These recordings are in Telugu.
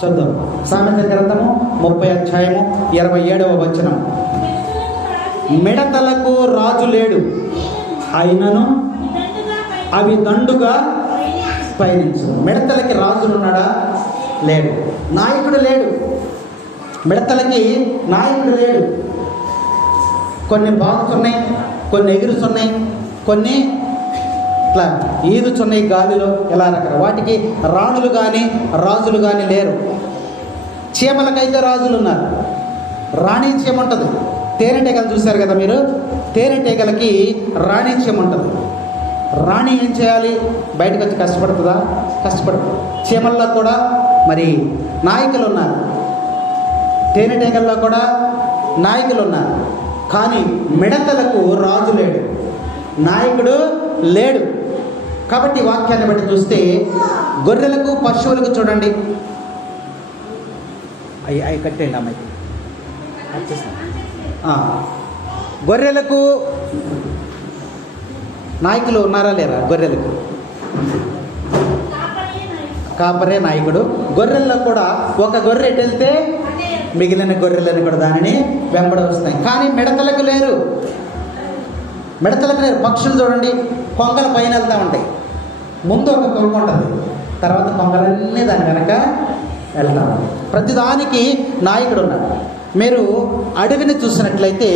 చూద్దాం. సామెత గ్రంథము 30 అధ్యాయము 27వ వచనం. మిడతలకు రాజు లేడు, అయినను అవి దండుగా పయనించు. మిడతలకి రాజులున్నాడా? లేడు. నాయకుడు లేడు. మిడతలకి నాయకుడు లేడు. కొన్ని బాగుతున్నాయి, కొన్ని ఎగురుతున్నాయి, కొన్ని ఇట్లా ఈదుచున్నాయి గాలిలో, ఇలా రకరకాల. వాటికి రాణులు కానీ రాజులు కానీ లేరు. చీమలకైతే రాజులు ఉన్నారు. రాణి చీమ ఉంటుంది. తేనెటీగలు చూశారు కదా మీరు. తేనెటీగలకి రాణి చీమ ఉంటుంది. రాణి ఏం చేయాలి? బయటకు వచ్చి కష్టపడుతుందా? కష్టపడదు. చీమల్లో కూడా మరి నాయకులు ఉన్నారు, తేనెటీగల్లో కూడా నాయకులు ఉన్నారు. కానీ మిడతలకు రాజు లేడు, నాయకుడు లేడు. కాబట్టి వాక్యాన్ని బట్టి చూస్తే గొర్రెలకు పశువులకు చూడండి. అవి కట్టేయండి అమ్మాయికి. గొర్రెలకు నాయకులు ఉన్నారా లేరా? గొర్రెలకు కాపరే నాయకుడు. గొర్రెల్లో కూడా ఒక గొర్రె ఎటు వెళ్తే మిగిలిన గొర్రెలను కూడా దానిని వెంబడ వస్తాయి. కానీ మిడతలకు లేరు. మిడతలకు లేరు. పక్షులు చూడండి, కొంగల పైన వెళ్తూ ఉంటాయి. ముందు ఒక కొంగ ఉంటుంది, తర్వాత కొంగలన్నీ దాని వెనక వెళ్తా ఉంటాయి. ప్రతిదానికి నాయకుడు ఉన్నాడు. మీరు అడవిని చూసినట్లయితే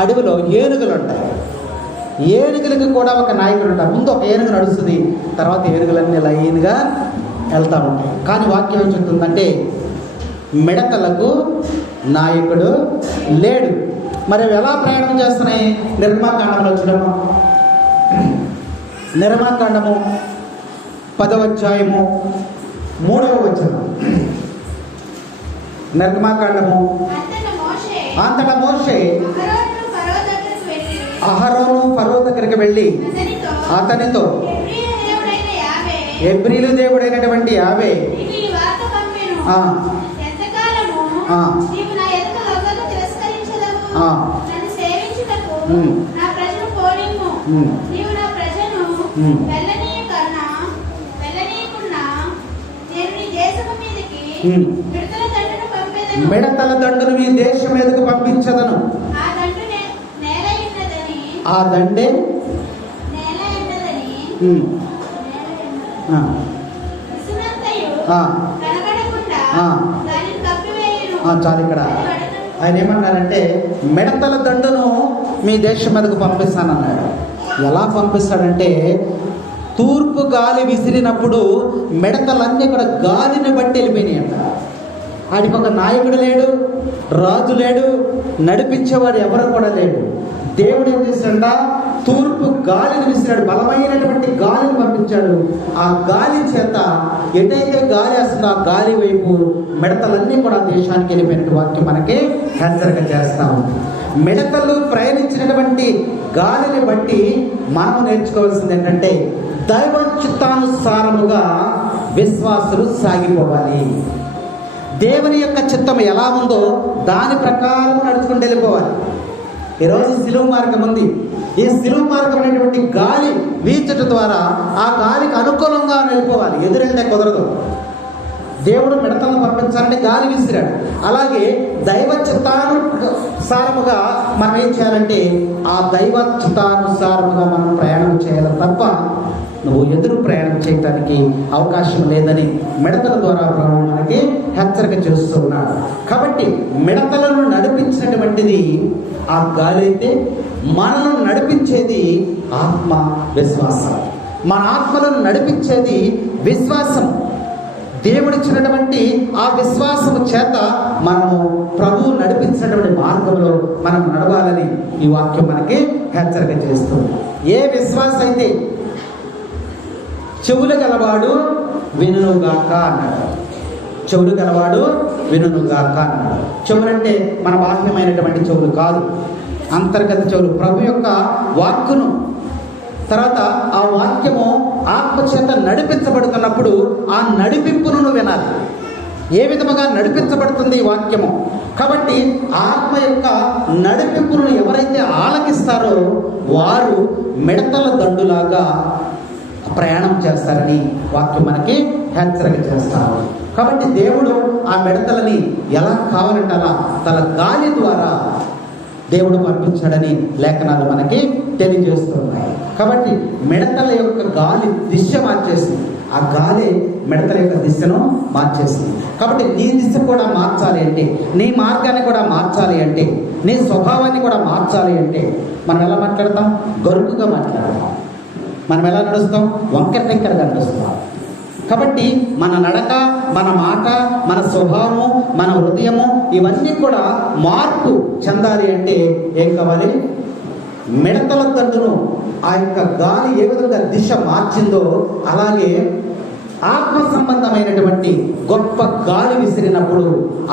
అడవిలో ఏనుగులు ఉంటాయి. ఏనుగులకు కూడా ఒక నాయకుడు ఉంటాడు. ముందు ఒక ఏనుగు నడుస్తుంది, తర్వాత ఏనుగులన్నీ లైన్గా వెళ్తూ ఉంటాయి. కానీ వాక్యం ఏం చెప్తుందంటే మిడతలకు నాయకుడు లేడు. మరి ఎలా ప్రయాణం చేస్తున్నాయి? నిర్మాకాండంలో చూడము. నిర్మాకాండము 10వ అధ్యాయము 3వ వచనం. నిర్మాకాండము. అంతటా మోషే అహరోను ఫరో దగ్గరికి వెళ్ళి అతనితో, హెబ్రీలు దేవుడైనటువంటి యావే మిడతల దండును మీ దేశం మీదకు పంపించదను. ఆ దండే చాలు. ఇక్కడ ఆయన ఏమన్నారంటే మిడతల దండును మీ దేశం మీదకు పంపిస్తానన్నాడు. ఎలా పంపిస్తాడంటే తూర్పు గాలి విసిరినప్పుడు మిడతలన్నీ కూడా గాలిని బట్టి వెళ్ళిపోయినాయి అంట. ఆడికి ఒక నాయకుడు లేడు, రాజు లేడు, నడిపించేవాడు ఎవరు కూడా లేడు. దేవుడు ఏం చేశాడ? తూర్పు గాలిని విసిరాడు, బలమైనటువంటి గాలిని పంపించాడు. ఆ గాలి చేత ఎటైతే గాలి వస్తుందో ఆ గాలి వైపు మిడతలన్నీ కూడా దేశానికి వెళ్ళిపోయినట్టు వాక్యం మనకి హెచ్చరిక చేస్తా ఉంది. మిడతలు ప్రయాణించినటువంటి గాలిని బట్టి మనం నేర్చుకోవాల్సింది ఏంటంటే దైవ చిత్తానుసారముగా విశ్వాసులు సాగిపోవాలి. దేవుని యొక్క చిత్తం ఎలా ఉందో దాని ప్రకారం నడుచుకుంటూ వెళ్ళిపోవాలి. ఈరోజు సిలువ మార్గం ఉంది. ఈ సిలువ మార్గం అనేటువంటి గాలి వీచటం ద్వారా ఆ గాలికి అనుకూలంగా వెళ్ళిపోవాలి. ఎదురెళ్తే కుదరదు. దేవుడు మిడతలను పంపించాలంటే గాలి విసిరాడు. అలాగే దైవ చిత్తానుసారముగా మనం ఏం చేయాలంటే ఆ దైవ చిత్తానుసారముగా మనం ప్రయాణం చేయాలి తప్ప నువ్వు ఎదురు ప్రయాణం చేయడానికి అవకాశం లేదని మిడతల ద్వారా ప్రభు మనకి హెచ్చరిక చేస్తున్నాడు. కాబట్టి మిడతలను నడిపించినటువంటిది ఆ గాలి అయితే మనల్ని నడిపించేది ఆత్మ విశ్వాసం. మన ఆత్మలను నడిపించేది విశ్వాసం. దేవుడిచ్చినటువంటి ఆ విశ్వాసము చేత మనము ప్రభువు నడిపించినటువంటి మార్గంలో మనం నడవాలని ఈ వాక్యం మనకి హెచ్చరిక చేస్తుంది. ఏ విశ్వాసం అయితే చెవులు గలవాడు వినుగాక అన్నాడు. చెవులు గలవాడు వినుగాక అన్నాడు. చెవులంటే మన బాహ్యమైనటువంటి చెవులు కాదు, అంతర్గత చెవులు. ప్రభు యొక్క వాక్కును, తర్వాత ఆ వాక్యము ఆత్మచేత నడిపించబడుతున్నప్పుడు ఆ నడిపింపును వినాలి. ఏ విధముగా నడిపించబడుతుంది ఈ వాక్యము? కాబట్టి ఆత్మ యొక్క నడిపింపును ఎవరైతే ఆలకిస్తారో వారు మిడతల దండులాగా ప్రయాణం చేస్తారని వాక్యం మనకి హెచ్చరిక చేస్తారు. కాబట్టి దేవుడు ఆ మిడతలని ఎలా కావాలంటే అలా తన గాలి ద్వారా దేవుడు పంపించాడని లేఖనాలు మనకి తెలియజేస్తున్నాయి. కాబట్టి మిడతల యొక్క గాలి దిశ మార్చేసింది. ఆ గాలి మిడతల యొక్క దిశను మార్చేసింది. కాబట్టి నీ దిశ కూడా మార్చాలి అంటే, నీ మార్గాన్ని కూడా మార్చాలి అంటే, నీ స్వభావాన్ని కూడా మార్చాలి అంటే మనం ఎలా మాట్లాడతాం? గరుకుగా మాట్లాడతాం. మనం ఎలా నడుస్తాం? వంకర టెంకరగా నడుస్తాం. కాబట్టి మన నడక, మన మాట, మన స్వభావము, మన హృదయము ఇవన్నీ కూడా మార్పు చెందాలి అంటే ఏం కావాలి? మిడతల దండును ఆ యొక్క గాలి ఏ విధంగా దిశ మార్చిందో అలాగే ఆత్మ సంబంధమైనటువంటి గొప్ప గాలి విసిరినప్పుడు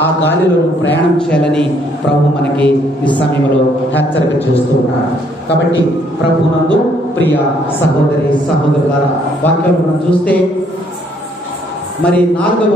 ఆ గాలిలో ప్రయాణం చేయాలని ప్రభు మనకి ఈ సమయంలో హెచ్చరిక చేస్తున్నాడు. కాబట్టి ప్రభునందు ప్రియ సహోదరి సహోదరులారా, వాక్యం మనం చూస్తే మరి 4వ